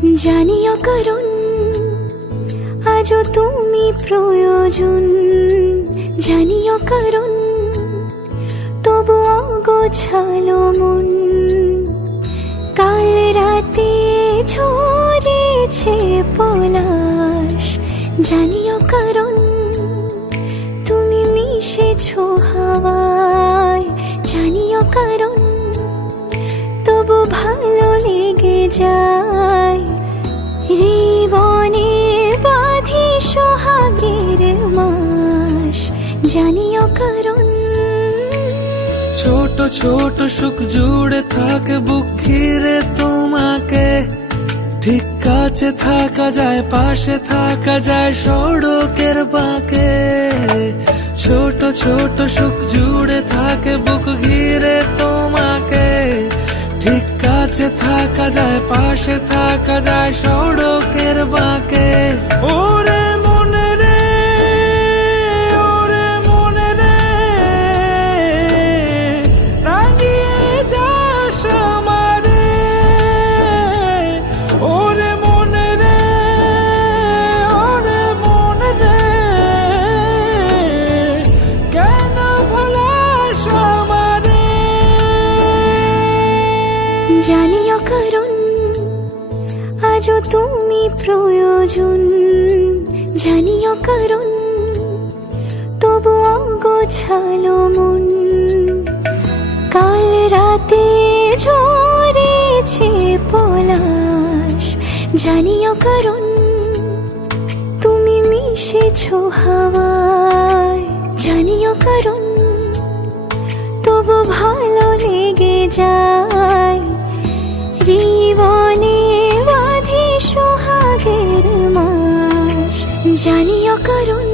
জানিও কারণ, আজও তুমি প্রয়োজন। জানিও কারণ, তবু অগোছালো মন। কাল রাতে ঝরেছে পলাশ। জানিও কারণ, তুমি মিশেছো হাওয়ায়। জানিও কারণ, তবু ভালো লেগে যায়। জানিও কারণ। ছোট ছোট সুখ জুড়ে থাকে বুক ঘিরে তোমাকে। ঠিক কাছে থাকা যায়, পাশে থাকা যায় সড়কের বাঁকে। ছোট ছোট সুখ জুড়ে থাকে বুক ঘিরে তোমাকে। ঠিক কাছে থাকা যায়, পাশে থাকা যায় সড়কের বাঁকে। জানিও কারণ, আজও তুমি প্রয়োজন। জানিও কারণ, তবু অগোছালো মন। কাল রাতে ঝরেছে পলাশ, জানিও কারণ, তুমি মিশেছো হাওয়ায়। জানিও কারণ বাঁধি সোহাগের মাস জানিও কারণ